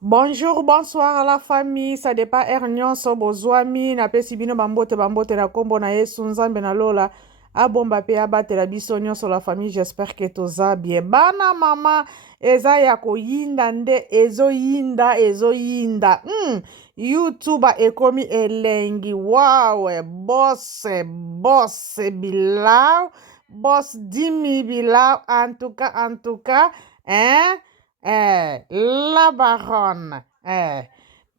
Bonjour, bonsoir à la famille. Ça dépend nyonso bozwami na pesi bino bambote na kombo na Yesu Nzambe na lola. Abomba pe abatela biso nyonso la famille. J'espère que toza bien. Bana mama eza ya koyinda nde ezoyinda. YouTube ekomi elengi. Wow, boss bilau. Boss Dimi bilau. En tout cas, hein? La baronne.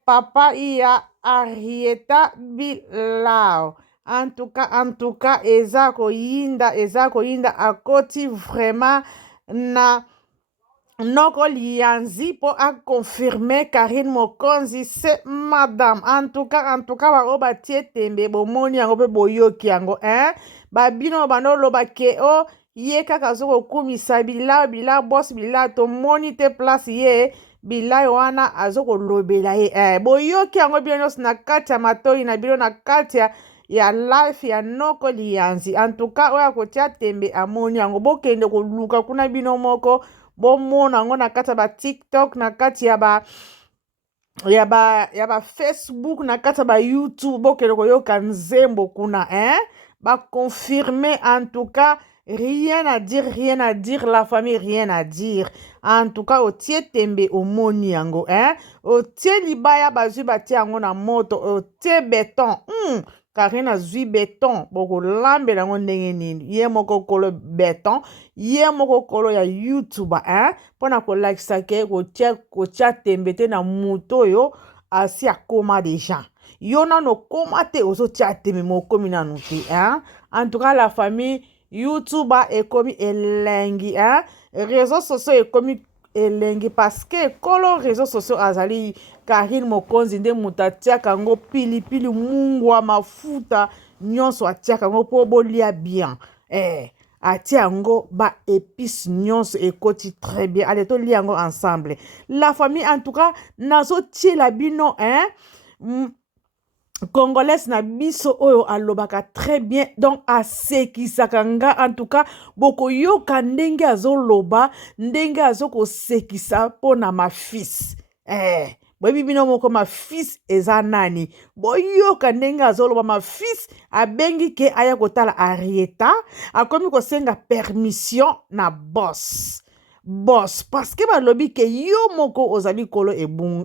Papa ia Arieta Bilao. En tout cas, eza koyinda akoti vraiment na noko lianzi po a confirmer Karine Mokonzi c'est madame. En tout cas, ba oba tie tembe bomoni yango pe boyoki yango, babino banoloba ke o ye kaka zoko kumisa bila boss bila to moni te place ye bila wana azoko lobela ye boyoki yango bino nyonso na kati ya matoi na bino na kati ya life ya noko lianzi. En tout cas oyo akotia tembe amoni yango bokende koluka kuna bino moko bomona yango na kati ya ba TikTok na kati ya ba Facebook na kati ya ba YouTube bokende koyoka nzembo kuna confirmer. En tout cas rien à dire la famille, rien à dire. En tout cas otie tembe omoni yango otie libaya bazwi batie yango na moto otie beton Karine azwi beton bokolambela yango ndenge nini ye moko kolo beton ye moko kolo ya YouTube mpona kolakisa ke kotia tembe te na moto oyo asi akoma deja yo nano koma te ozotia tembe mokomi nanu te en tout cas la famille YouTube ekomi elengi réseaux sociaux ekomi elengi parce que kolo réseaux sociaux azali Karine Mokonzi nde moto atiaka yango pilipili mungwa mafuta nyonso atiaka yango mpo bolia bien atia yango ba épice nyonso ekoti très bien. Allez tolia yango ensemble la famille. En tout cas nazotiela bino congolaise na biso oyo alobaka très bien donc asekisaka nga. En tout cas bokoyoka ndenge azoloba ndenge azokosekisa mpona mafils boyebi bino moko mafils eza nani boyoka ndenge azoloba mafils abengi ke aya kotala Arieta akomi kosenga permission na boss parce que balobi ke yo moko ozali kolo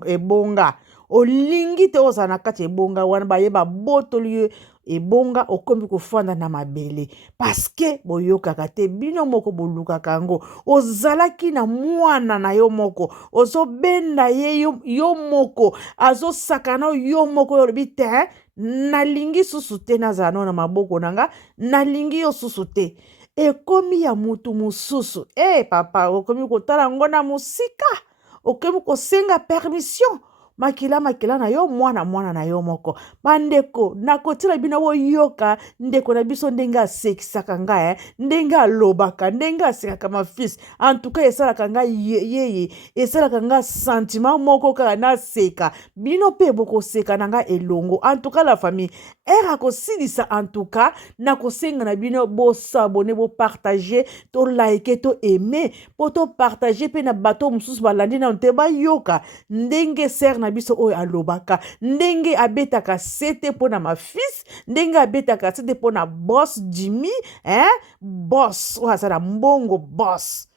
ebonga olingi te ozala na kati ebonga wana bayeba botoli yo ebonga okomi kofanda na mabele parce que boyokaka te bino moko bolukaka yango ozalaki na mwana na yo moko ozobenda ye yo moko azosakana yo moko olobi te nalingi susu te nazala no na maboko na nga nalingi yo susu te ekomi ya mutu mosusu papa okomi kotala yango na mosika okomi kosenga permission makila na yo mwana na yo moko bandeko nakotiela bino boyoka ndeko na biso ndenge asekisaka nga ndenge alobaka ndenge asekaka mafils. En tout cas esalaka nga yeye esalaka nga sentiment moko kaka naseka bino mpe bokoseka na nga elongo. En tout cas la famille akosilisa. En tout cas nakosenga na bino bosabone bopartage to like to aime po to partage mpe na bato mosusu balandi nano te bayoka ndenge ser na biso oyo alobaka ndenge abetaka sete mpona mafils ndenge abetaka sete mpona boss Jimmy boss oyo aza na mbongo boss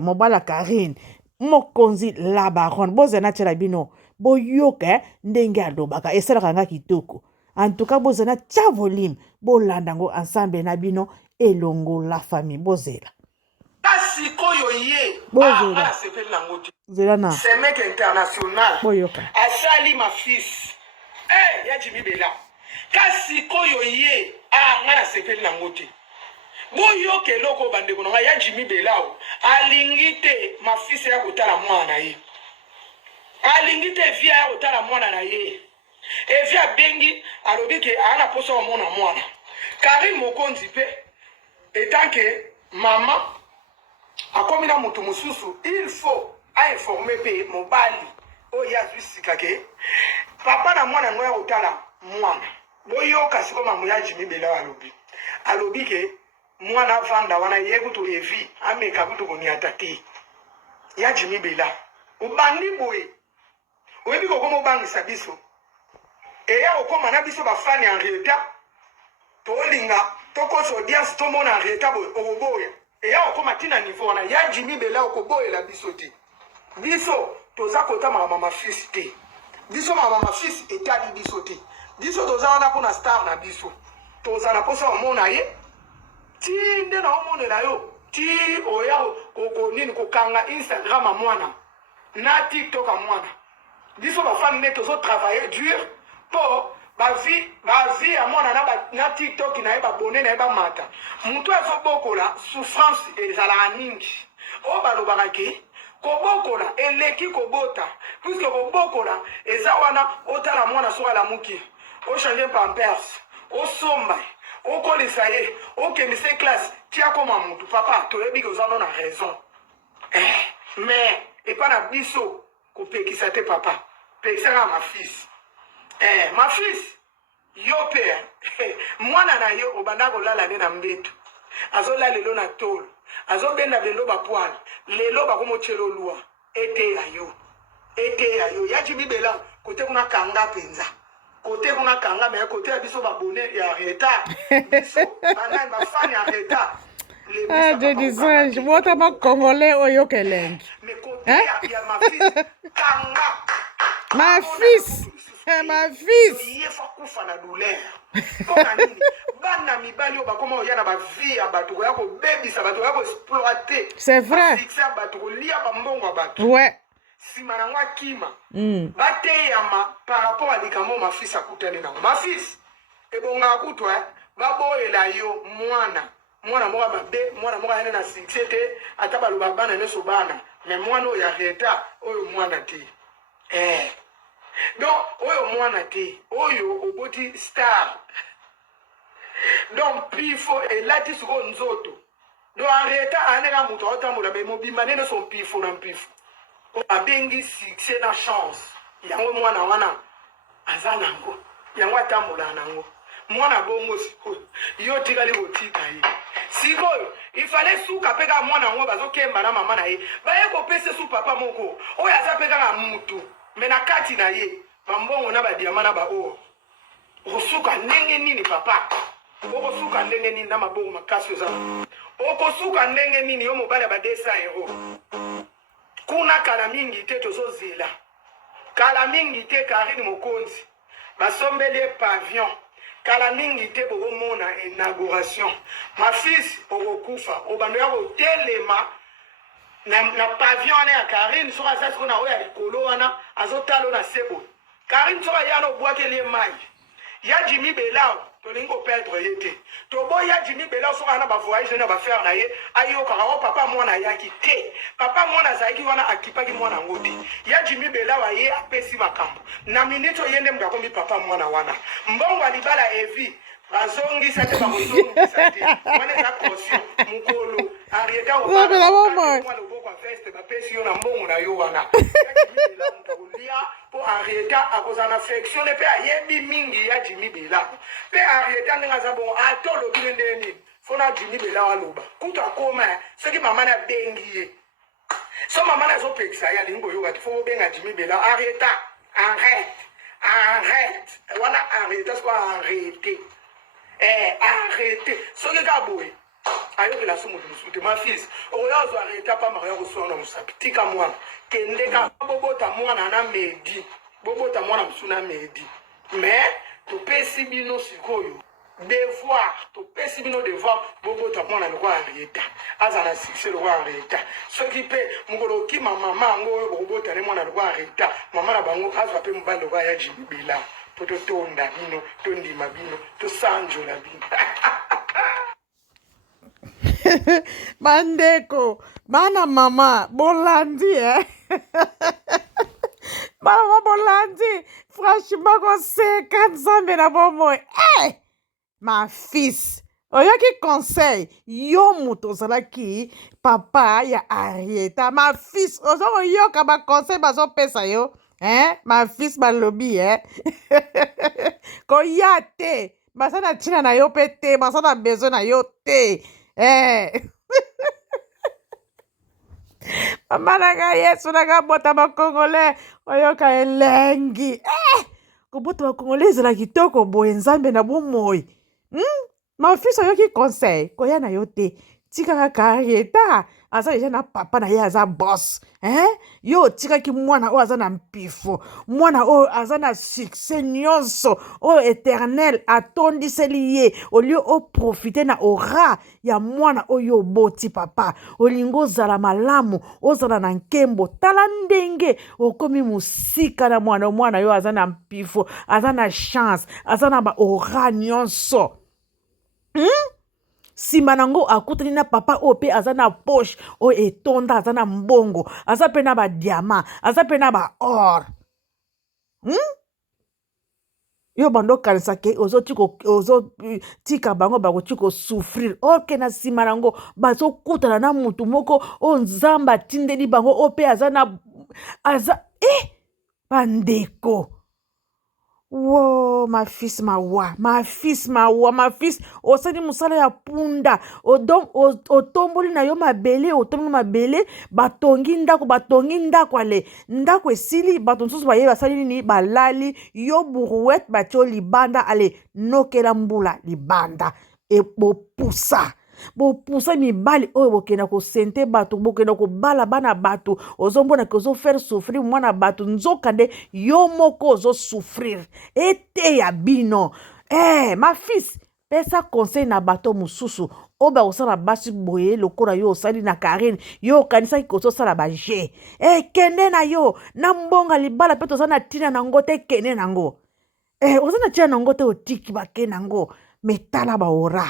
mobala Karine Mokonzi la baronne bozana tiela bino boyoka ndenge alobaka esalaka nga kitoko. En tout cas bozana tia volume bolanda ngo ensemble na bino elongo la famille bozela kasi koyo ye bozela sepeli nango te zela na c'est mec international boyoka asali ma fils ya Jimmy Bela kasi koyo ye nga na sepeli nango te boyoka eloko bandeko nanga ya Jimmy Bela alingi te ma fils ya kotala mwana na ye alingi te via ya kotala mwana na ye evi abengi alobi ke ana poso omona mwana Karine Mokonzi pe etant que mama akomi na mutu mosusu il faut ainformer pe mobali oyo azwi sika ke papa na mwana ngo ya kotala mwana boyoka siko mamu ya Jimmy Bela alobi ke mwana vanda wana ye kutu evi ameka kutu koniata te ya Jimmy Bela ubandi boye oyebi kokoma obangisa biso eya kokoma na biso bafani en retard tolinga tokosa audience tomona en retard okoboya eya kokoma ntina niveau wana ya Jimmy Bela okoboyela biso te biso toza kotamaka mamafisi te biso mamafisi etali biso te biso toza wana mpona star na biso toza na mposa omona ye ti nde na omonela yo ti oya nini kokanga Instagram ya mwana na TikTok ya mwana biso bafani nde tozotravaille dur mpo bavi ya mwana na TikTok na ye babone na ye bamata moto azobokola souffrance ezalaka mingi oyo balobaka ke kobokola eleki kobota puisque kobokola eza wana otala mwana soki alamuki ochange pampers osomba okolisa ye okendisa classe tia koma mutu papa toyebi kozano na raison mais epa na biso kopekisa te papa pekisaka mafisi mafisi yo mpe mwana na yo obanda kolala nde na mbeto azolala lelo na tolo azobenda bendo bapwale lelo bakomotyela oluwa ete ya yo ya Jimmy Bela kote kuna kanga penza kote kuna kanga me kote ya biso babone ya retard biso banani bafani ya retard je disais wota makongole oyo kelengi mais kote ya mafisi kanga ma fils yefa kufa na douleur mpona nini bana mibali oyo bakoma oya na bavie ya bato koya kobebisa bato koya koexploite c'est vrai fixe ya bato kolia bambongo ya bato ouais nsima nango akima bateyama par rapport à likambo mafisi akutani nango mafisi ebongaka kutu baboyela yo mwana moko mabe mwana moko ayene na succès te ata baloba bana nyonso bana mais mwana oyo ya reta oyo mwana te donc oyo mwana te oyo oboti star donc pifo elati sikoyo nzoto donc areta aneka moto aotambola me mobimba nene so mpifo na mpifo abengi succès na chance yango mwana wana aza nango yango atambola nango mwana bongo sikoyo yo tikali kotika ye sikoyo ifale suka mpe kaka mwana yango bazokemba na mama na ye baye kopesa su papa moko oyo aza mpe kaka mutu me na kati na ye bambongo na badiama na baoyo okosuka ndenge nini papa okosuka ndenge nini na mabongo makasi oza okosuka ndenge nini yo mobali ya ba200 euro kuna kala mingi te tozozela kala mingi te Karine Mokonzi basombeli pavillon kala mingi te bokomona inauguration mafisi okokufa obando ya kotelema na pavillon wana ya Karine soki aza siko na oyo ya likolo wana azotala na sebo Karine soki ayana obwakeli ye mai ya Jimmy Bela tolingi koperdre ye te toboya Jimmy Bela soki ana bavoyage na bafere na ye ayokaka o papa mwana ayaki te papa mwana azalaki wana akipaki mwana yango te ya Jimmy Bela wa ye apesi makambo na minute oyende mutu akomi papa mwana wana mbongo ya libala evi bazongisa te bakozongisa te wana eza caution mokolo arieta mwana loboko ya veste bapesi yo na mbongo na yo wana ya Jimmy Bela mutu akolia mpo arieta akozala na affectionne mpe ayebi mingi ya Jimmy Bela mpe arieta ndenge aza bongo ata olobile ndenge nini fona Jimmy Bela waloba kutu akoma soki mama na abengi ye so mama na azopekisa ye alingi koyoka te fo bobenga Jimmy Bela arieta arrête wana arrêta siko arrêté arrêté soki kaka boye ayokela so moto mosusu te mafisi okoya ozwa arrêta pa maka ya koswana mosapi tika mwana kende kaka bobota mwana na medi bobota mwana mosusu na medi mais topesi bino sikoyo devoir topesi bino devoir bobota mwana lokola arrêta aza na succès lokola arrêta soki mpe mokolo okima mama yango oyo bokobota ne mwana lokola arrêta mama na bango azwa mpe mobali lokola ya Jimmy Bela po totonda bino tondima bino tosanjola bino bandeko bana mama bolandi bana mama bolandi franchement koseka nzambe na bomoi ma fils oyoki conseil yo moto ozalaki papa ya Arieta ma fils ozo koyoka baconseil bazopesa yo ma fils balobi koya te baza na ntina na yo mpe te baza na besoin na yo te Mama nanga Yesu nanga bota bakongole oyoka elengi. Kobota bakongole ezala kitoko boye nzambe na bomoi. Mafils oyoki conseil koya na yo te. Tika kaka Arieta aza deja na papa na ye aza boss. Yo tikaki mwana oyo aza na mpifo. Mwana oyo aza na succès nyonso oyo éternel atondiseli ye olio oprofite na ora ya mwana oyo oboti papa. Olingo ozala malamu ozala na nkembo tala ndenge okomi musika na mwana yo aza na mpifo aza na chance aza na ba ora nyonso. Sima nango akutani na papa oyo mpe aza na poche oyo etonda aza na mbongo aza mpe na badiama aza mpe na baor. Yo bando kanisa ke ozotika bango bakoti kosouffrir oke na sima nango bazokutana na mutu moko oyo nzambe atindeli bango oyo mpe aza bandeko. Wow, ma fils mawa, osali musala ya punda, otomboli na yo mabele, batongi ndako ale, ndako esili, bato nsusu baye basali nini, balali, yo buruet, batio libanda, ale, nokela mbula, libanda, e bopusa mibali oyo bokenda kosente bato bokenda kobala bana bato ozombona ke ozofaire souffrir mwana bato nzokande yo moko ozosouffrir ete ya bino. Ma fils pesa conseil na bato mosusu oyo bakosala basi boye lokola yo osali na Karine yo okanisaki kozosala baje kende na yo na mbonga libala mpe toza na ntina nango te kende nango oza na ntina nango te otiki bake nango me tala baora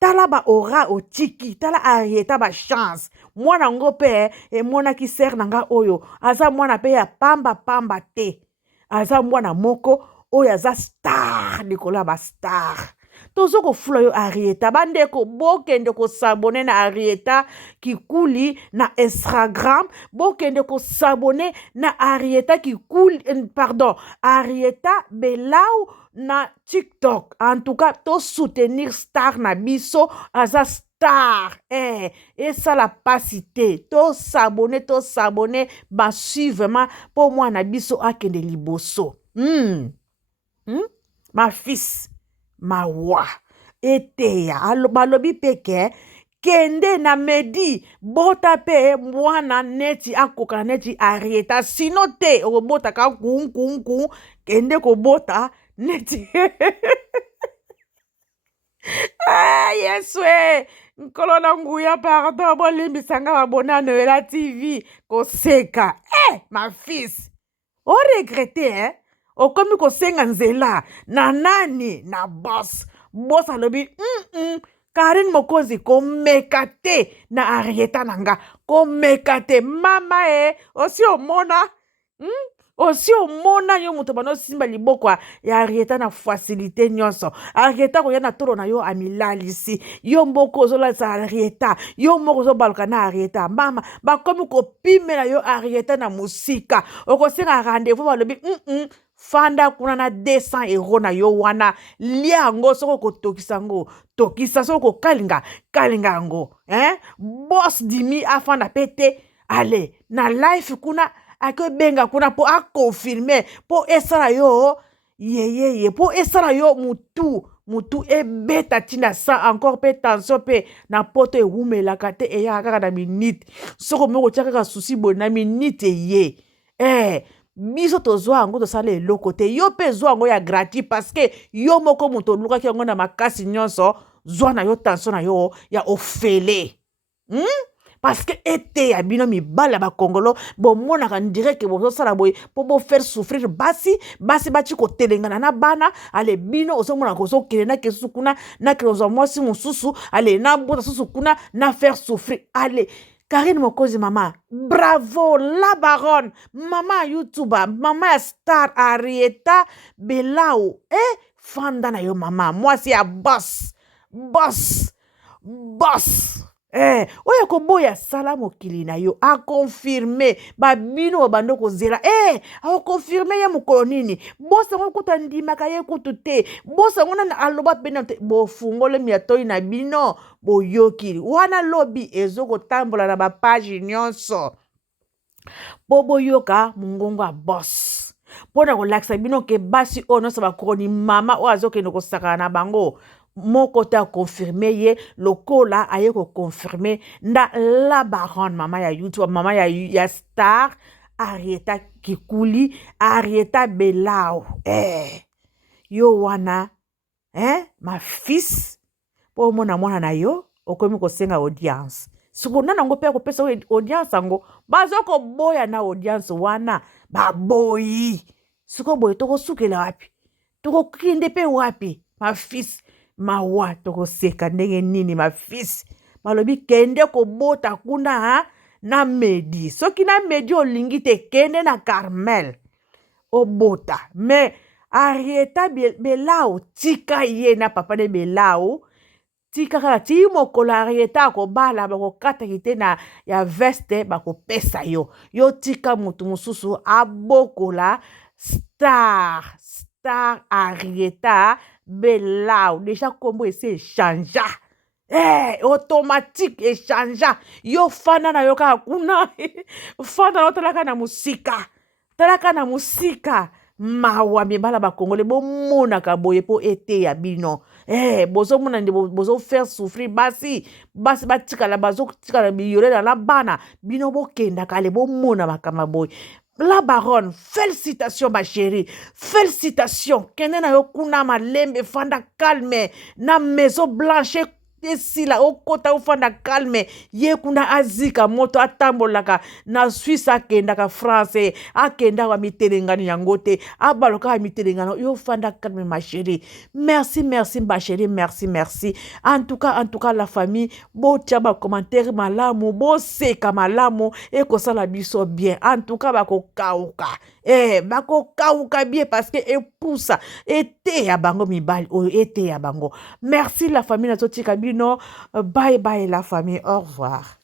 tala ba ora otiki tala Arieta ba chance mwana ngo pe emonaki ser nanga oyo aza mwana pe ya pamba te aza mwana moko oyo aza star likolo ya ba star. Tozo kofula yo Arieta bandeko bokende kosabone na Arieta Kikuli na Instagram bokende kosabone na Arieta Kikuli Arieta Belau na TikTok. En tout cas to soutenir star na biso aza star ça la pasité to s'abonner ba suivre pour moi na biso akende liboso. Ma fils mawa eteya balobi peke kende na medi bota pe mwana neti akoka neti Arieta sino te okobota ka kun kende kobota neti Yesu nkolo na nguya pardon bolimbisanga babona Noela TV koseka ma fils o regrette okomi kosenga nzela na nani na boss alobi Karine Mokonzi komeka te na Arieta nanga komeka te mama osi omona yo muto bano simba liboko ya Arieta na facilité nyonso Arieta koya na tolo na yo amilalisi yo mboko ozolalisa Arieta yo moko ozobaluka na Arieta mama bakomi kopimela yo Arieta na musika okosenga rendez-vous balobi fanda kuna na 200 € na yo wana lia yango soko kotokisa ngo tokisa soko kalinga yango boss dimi afanda pete ale na life kuna akobenga kuna po akonfirme po esala yo yeye po esala yo mutu ebeta tina sa encore pe tension pe na poto ewumelaka te eya kaka na minute soko moko tia kaka susi boye na minute ye biso tozwa yango tosala eloko te yo mpe zwa yango ya gratuit parce que yo moko moto olukaki yango na makasi nyonso zwa na yo tension na yo ya ofele parce que ete ya bino mibala bakongolo bomonaka ndireke bozosala boye po bofaire souffrir basi bati kotelengana na bana ale bino ozomona kozokende na kesusu kuna na kelozwa mwasi mosusu ale na bota susu kuna na faire souffrir ale Karine Mokonzi mama bravo la baronne mama YouTuber mama ya star Arieta Belau fanda na yo mama mwasi ya boss oyo koboya sala mokili na yo akonfirme babino bando kozela akonfirme ye mokolo nini bosango kuta ndimaka ye kutu te bosango nana aloba pena te bofungole miatoi na bino boyoki wana lobi ezokotambola na bapage nyonso po boyoka mongongo ya boss mpona kolakisa bino ke basi oyo nyonso bakokoni mama oyo azokende kosakana na bango moko te akonfirme ye lokola aye kokonfirme nda la baronne mama ya YouTube mama ya star Arieta Kikuli Arieta Belao yo wana ma fils po mona mwana na yo okomi kosenga audience siko nana ngo pe kopesa audience ango bazoko boya na audience wana baboyi siko boye tokosukela wapi tokokinde pe wapi ma fils mawa tokoseka ndenge nini ma fils balobi kende kobota kuna na Medi soki na Medi olingi te kende na Carmel obota me Arieta Belao tika ye na papa de Belao tika kaka ti mokolo Arieta akobala bakokata kite na ya veste bakopesa yo tika mutu mosusu abokola star Arieta Belao déjà kombo ese échangea automatique échangea yo fana na yo kaka kuna fana na yo talaka na musika mawa mibala bakongole bomonaka boye po ete ya bino bozomona nde bozofaire souffrir basi batikala bazotikala biyolela na bana bino bokenda kale bomona makama boye. La baronne, félicitations ma chérie, félicitations. Kende na yo kuna malembe fanda calme na maison blanche esila okota ufanda calme ye kuna azika moto atambolaka na Suisse akendaka France akendaka mitelengani yango te abaloka mitelengano yo fanda calme ma chérie. Merci ma chérie, merci. En tout cas la famille bo tchaba commentaire malamu bo seka malamu e ko sala biso bien. En tout cas bako kauka bien parce que epousa ete ya bango mibali o ete ya bango. Merci la famille na totika bino. Bye la famille, au revoir.